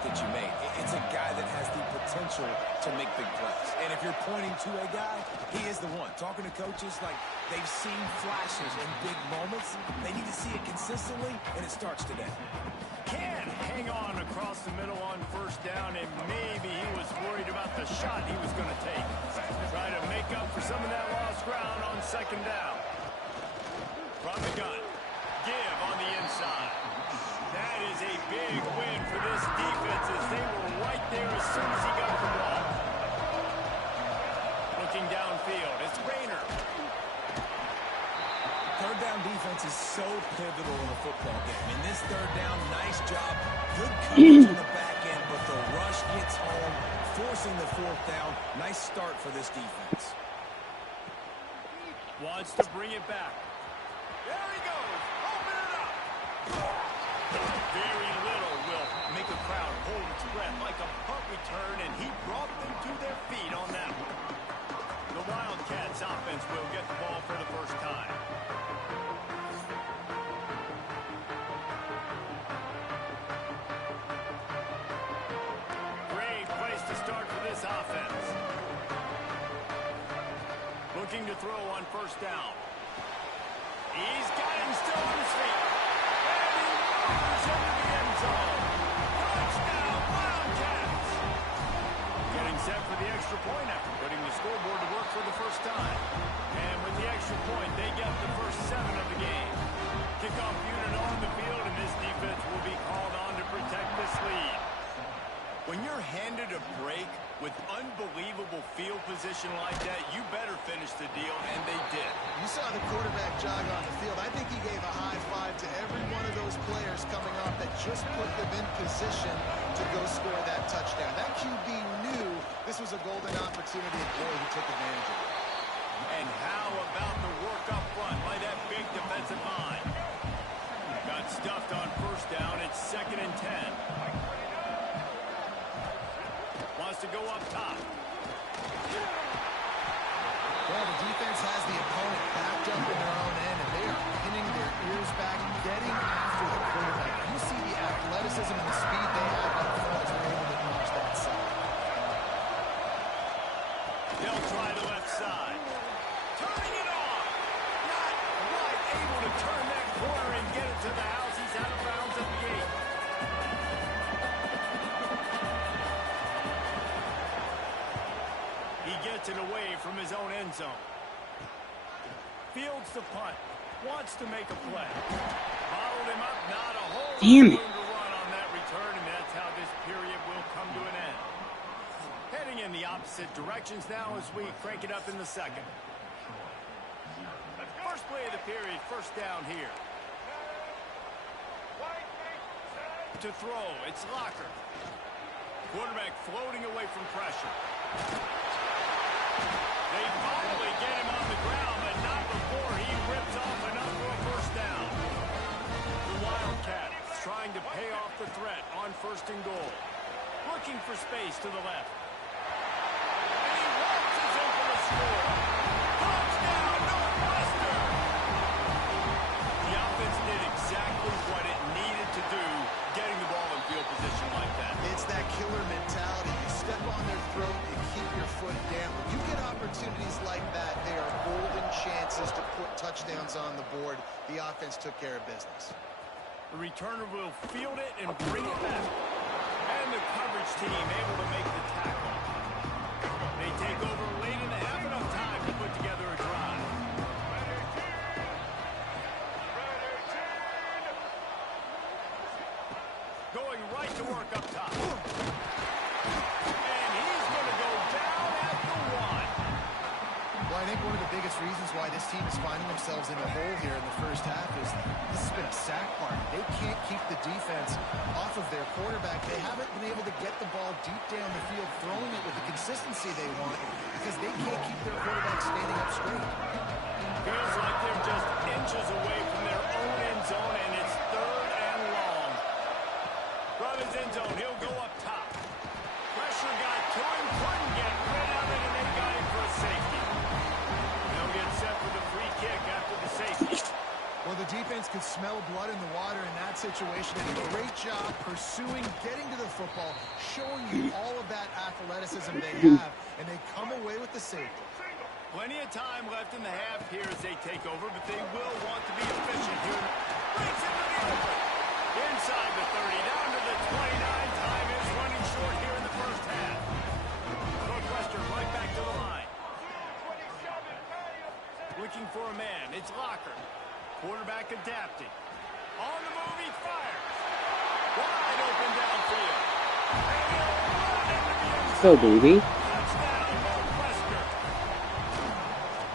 point that you made. It's a guy that has the potential to make big plays. And if you're pointing to a guy, he is the one. Talking to coaches, like, they've seen flashes in big moments. They need to see it consistently, and it starts today. Can hang on across the middle on first down, and maybe he was worried about the shot he was going to take. Try to make up for some of that lost ground on second down. From the gun. Give on the inside. That is a big win for this defense as they were right there as soon as he got the ball. Looking downfield, it's Rayner. Third down defense is so pivotal in a football game. In this third down, nice job. Good coverage on the back end, but the rush gets home, forcing the fourth down. Nice start for this defense. Wants to bring it back. There he goes. Open it up. Very little will make a crowd hold its breath like a punt return, and he brought them to their feet on that one. The Wildcats offense will get the ball for the first time. Great place to start for this offense. Looking to throw on first down. He's got him still on his feet. And he moves into the end zone. Touchdown, Wildcats. Getting set for the extra point after putting the scoreboard to work for the first time. And with the extra point, they get the first 7 of the game. Kickoff unit on the field, and this defense will be called on to protect this lead. When you're handed a break with unbelievable field position like that, you better finish the deal, and they did. You saw the quarterback jog on the field. I think he gave a high five to every one of those players coming off that just put them in position to go score that touchdown. That QB knew this was a golden opportunity, and boy, he took advantage of it. And how about the work up front by that big defensive line? Got stuffed on first down. It's 2nd and 10. Wants to go up top. Well, the defense has the opponent backed up in their own end, and they are pinning their ears back, getting after the quarterback. You see the athleticism and the speed they have up front as they're able to notch that side. They'll try the left side. Turning it off. Not quite able to turn that corner and get it to the house. He's out of bounds at the 8. He gets it away from his own end zone. Fields the punt. Wants to make a play. Followed him up. Not a whole lot of room to run on that return, and that's how this period will come to an end. Heading in the opposite directions now as we crank it up in the second. First play of the period, first down here. To throw, it's Locker. Quarterback floating away from pressure. They finally get him on the ground, but not before he rips off enough for a first down. The Wildcats trying to pay off the threat on 1st and goal. Looking for space to the left. And he waltzes in for the score. Touchdown, Northwestern! The offense did exactly what it needed to do, getting the ball in field position like that. It's that killer mentality. You step on their throat, you keep your foot down. When you get opportunities like that, they are golden chances to put touchdowns on the board. The offense took care of business. The returner will field it and bring it back. And the coverage team able to make the tackle. They take over late in the half, enough time to put together a drive. Going right to work up top. And he's going to go down at the 1. Well, I think one of the biggest reasons why this team is finding themselves in a hole here in the first half is this has been a sack party. They can't keep the defense off of their quarterback. They haven't been able to get the ball deep down the field, throwing it with the consistency they want because they can't keep their quarterback standing up straight. Feels like they're just inches away from their own end zone, and it's 3rd and long. From his end zone, he'll go up top. Pressure got to him, couldn't get rid of it, and they got him for a safety. They'll get set for the free kick after the safety. Well, the defense could smell blood in the water in that situation. They did a great job pursuing, getting to the football, showing you all of that athleticism they have, and they come away with the safety. Plenty of time left in the half here as they take over, but they will want to be efficient here. Breaks into the open. Inside the 30, down to the 29. Time is running short here in the first half. Northwestern right back to the line. Looking for a man. It's Locker. Quarterback adapting. On the move, he fires. Wide open downfield. And he'll run into the end zone. So, baby. Touchdown, Northwestern.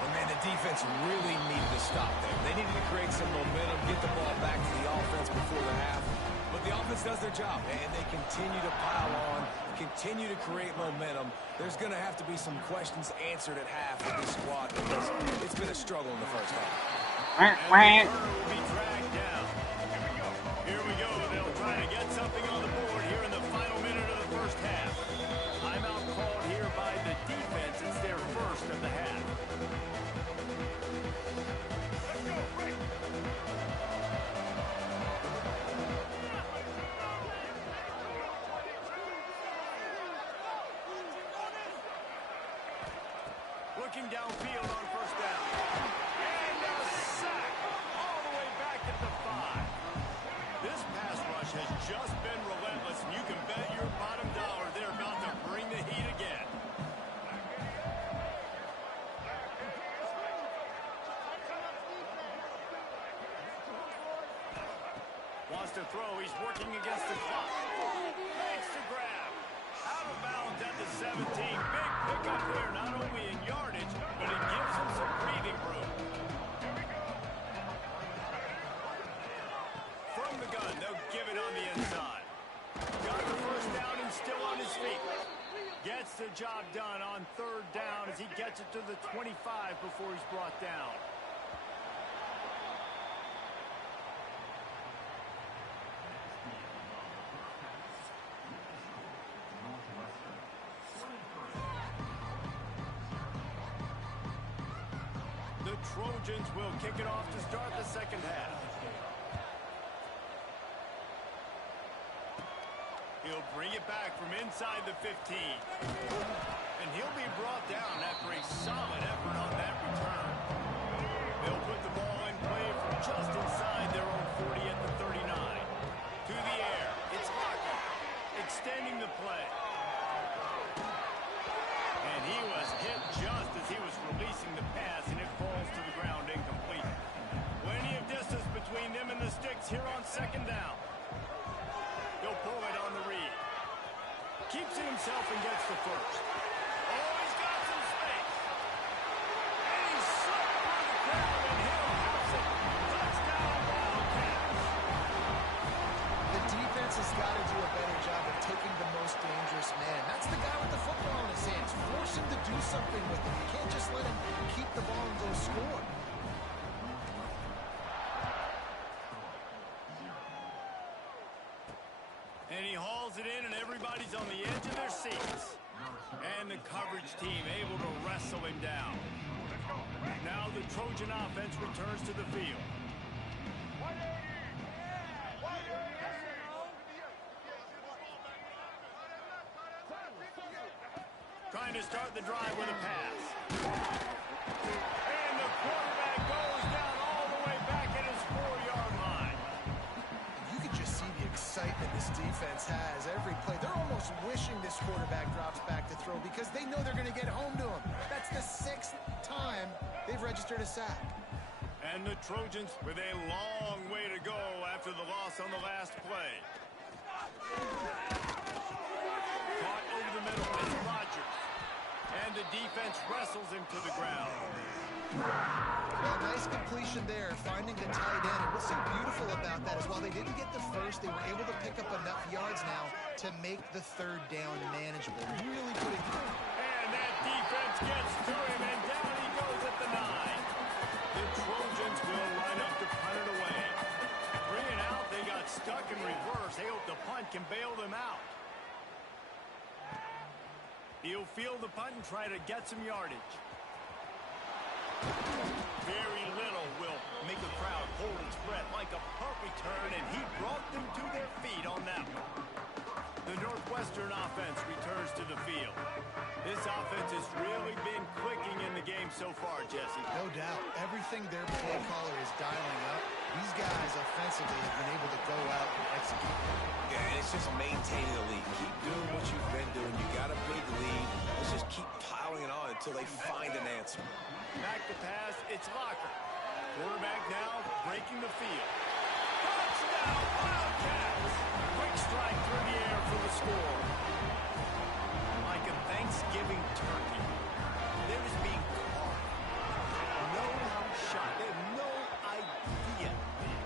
And man, the defense really needed to stop there. They needed to create some momentum, get the ball back to the offense before the half. But the offense does their job, and they continue to pile on, continue to create momentum. There's going to have to be some questions answered at half with this squad because it's been a struggle in the first half. And the corner will be dragged down. Here we go. They'll try to get something on the board here in the final minute of the first half. Timeout called here by the defense. It's their first of the half. Looking downfield on first down. And a sack all the way back at the 5. This pass rush has just been relentless, and you can bet your bottom dollar they're about to bring the heat again. Wants to throw. He's working against the clock. Makes the grab. Out of bounds at the 17. Big pickup there, not only in yardage, but it gives him some breathing room. From the gun, they'll give it on the inside. Got the first down and still on his feet. Gets the job done on third down as he gets it to the 25 before he's brought down. The Trojans will kick it off to start the second half. He'll bring it back from inside the 15. And he'll be brought down after a solid effort on that return. They'll put the ball in play from just inside their own 40 at the 39. To the air. It's Locker. Extending the play. And he was hit just as he was releasing the pass, and it falls to the ground incomplete. Plenty of distance between them and the sticks here on second down. He'll pull it on the read. Keeps it himself and gets the first. Oh, he's got some space. And he's slipped through the crowd, and he'll house it. Touchdown, Wildcats. The defense has got to do a better job of taking the most dangerous man. That's the guy with the football in his hands. Force him to do something with it. You can't just let him keep the ball and go score. And he hauls it in, and everybody's on the edge of their seats. And the coverage team able to wrestle him down. Now the Trojan offense returns to the field. Trying to start the drive with a pass. And the quarterback goes down all the way back at his 4-yard line. You can just see the excitement this defense has every play. They're almost wishing this quarterback drops back to throw because they know they're going to get home to him. That's the 6th time they've registered a sack. And the Trojans with a long way to go after the loss on the last play. Caught over the middle. It's Rodgers. And the defense wrestles him to the ground. Well, nice completion there, finding the tight end. And what's so beautiful about that is while they didn't get the first, they were able to pick up enough yards now to make the third down manageable. Really putting... And that defense gets to him, and down he goes at the 9. The Trojans will line up to punt it away. Bringing out, they got stuck in reverse. They hope the punt can bail them out. He'll field the punt and try to get some yardage. Very little will make a crowd hold its breath like a punt return, and he brought them to their feet on that one. The Northwestern offense returns to the field. This offense has really been clicking in the game so far, Jesse. No doubt. Everything their play caller is dialing up, these guys offensively have been able to go out and execute. Yeah, and it's just maintaining the lead. Keep doing what you've been doing. You got a big lead. Let's just keep piling it on until they find an answer. Back to pass, it's Locker. Quarterback now breaking the field. Touchdown, Wildcats! Quick strike through the air for the score. Like a Thanksgiving turkey, they're just being carved. No shot. They have no idea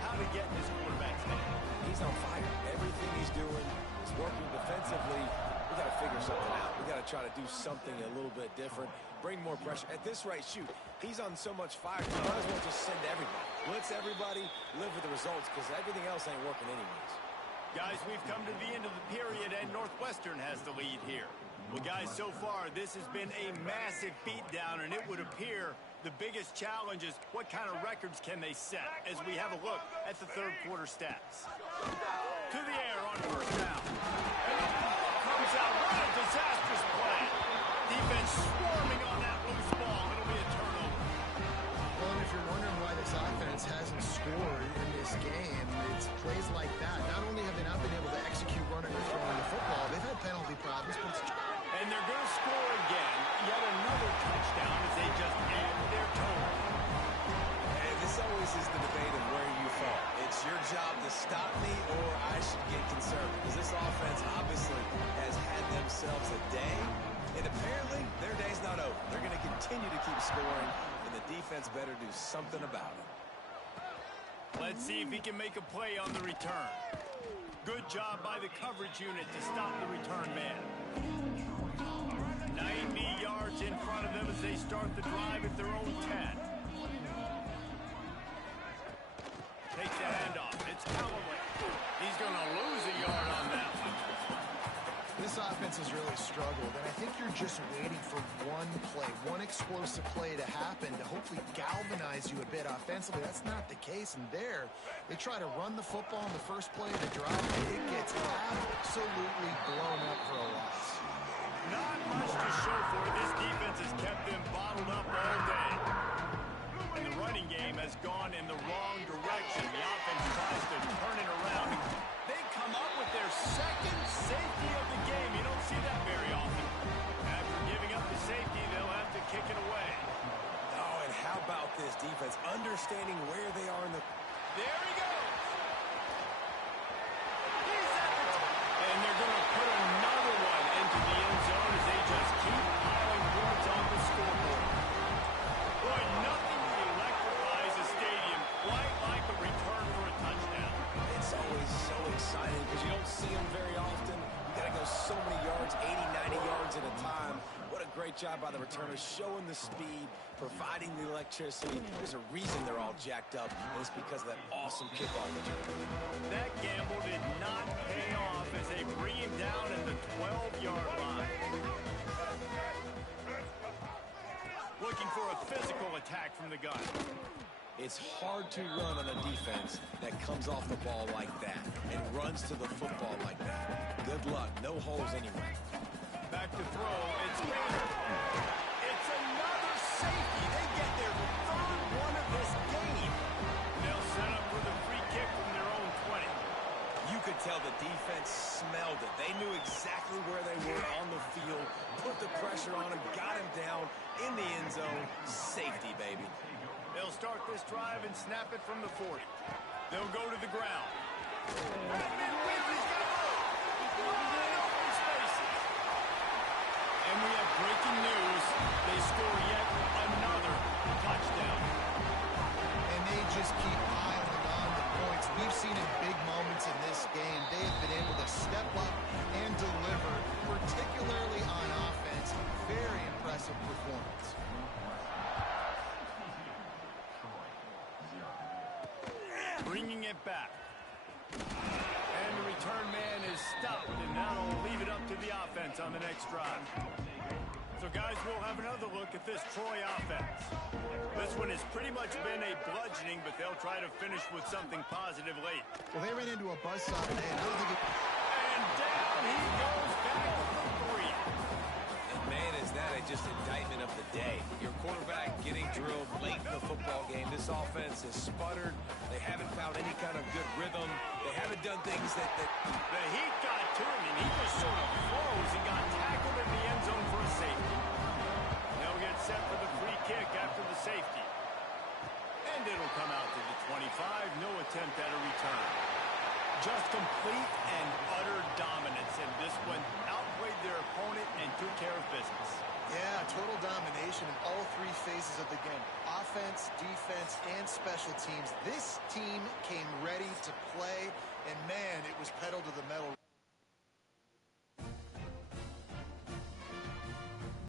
how to get in this quarterback's hand. He's on fire. Everything he's doing is working defensively. We got to figure something out. We got to try to do something a little bit different. Bring more pressure. At this rate, shoot, he's on so much fire, you might as well just send everybody. Blitz everybody, live with the results, because everything else ain't working anyways. Guys, we've come to the end of the period, and Northwestern has the lead here. Well, guys, so far, this has been a massive beatdown, and it would appear the biggest challenge is what kind of records can they set as we have a look at the third quarter stats. To the air on first down. And the ball comes out. What a disastrous play. Defense swarming on that loose ball. It'll be a turnover. Well, and if you're wondering why this offense hasn't scored in this game, it's plays like that. Not only have they not been able to execute running or throwing the football, they've had penalty problems, but it's... And they're going to score again. Yet another touchdown as they just add their total. And this always is the debate of where you fall. It's your job to stop me, or I should get concerned. Because this offense obviously has had themselves a day, and apparently their day's not over. They're going to continue to keep scoring, and the defense better do something about it. Let's see if he can make a play on the return. Good job by the coverage unit to stop the return man. 90 yards in front of them as they start the drive at their own 10. Takes the handoff. It's Callaway. He's going to lose a yard on that one. This offense has really struggled, and I think you're just waiting for one play, one explosive play to happen to hopefully galvanize you a bit offensively. That's not the case, and there, they try to run the football in the first play of the drive, and it gets absolutely blown up for a loss. Not much to show for it. This defense has kept them bottled up all day. And the running game has gone in the wrong direction. The offense tries to turn it around. They come up with their second safety of the game. You don't see that very often. After giving up the safety, they'll have to kick it away. Oh, and how about this defense? Understanding where they are in the... There he goes. He's at the top. And they're going to put another one into the end zone as they just keep piling points on the scoreboard. Boy, nothing electrifies a stadium quite like a return for a touchdown. It's always so exciting because you don't see them very often. You got to go so many yards, 80, 90 yards at a time. What a great job by the returners, showing the speed, providing the electricity. There's a reason they're all jacked up, and it's because of that awesome kickoff return. That gamble did not pay off as they bring him down at the 12-yard line. Looking for a physical attack from the gun. It's hard to run on a defense that comes off the ball like that and runs to the football like that. Good luck. No holes anywhere. Back to throw. It's Bader. It's another safety. They get their third one of this game. They'll set up for the free kick from their own 20. You could tell the defense smelled it. They knew exactly where they were on the field, put the pressure on him, got him down in the end zone. Safety, baby. They'll start this drive and snap it from the 40. They'll go to the ground. Wide open spaces. And we have breaking news. They score yet another touchdown. And they just keep piling on the points. We've seen in big moments in this game, they have been able to step up and deliver, particularly on offense. Very impressive performance. Bringing it back. And the return man is stopped, and that'll leave it up to the offense on the next drive. So, guys, we'll have another look at this Troy offense. This one has pretty much been a bludgeoning, but they'll try to finish with something positive late. Well, they ran into a buzzsaw today, and I don't think it... And down he goes back for three. And, man, is that just indictment of the day. Your quarterback getting drilled late in the football game. This offense has sputtered. They haven't found any kind of good rhythm. They haven't done things that... The heat got to him, and he just sort of froze and got tackled in the end zone for a safety. Now we get set for the free kick after the safety. And it'll come out to the 25. No attempt at a return. Just complete and utter dominance, and this one outplayed their opponent and took care of business. Yeah, total domination in all three phases of the game. Offense, defense, and special teams. This team came ready to play, and man, it was pedal to the metal.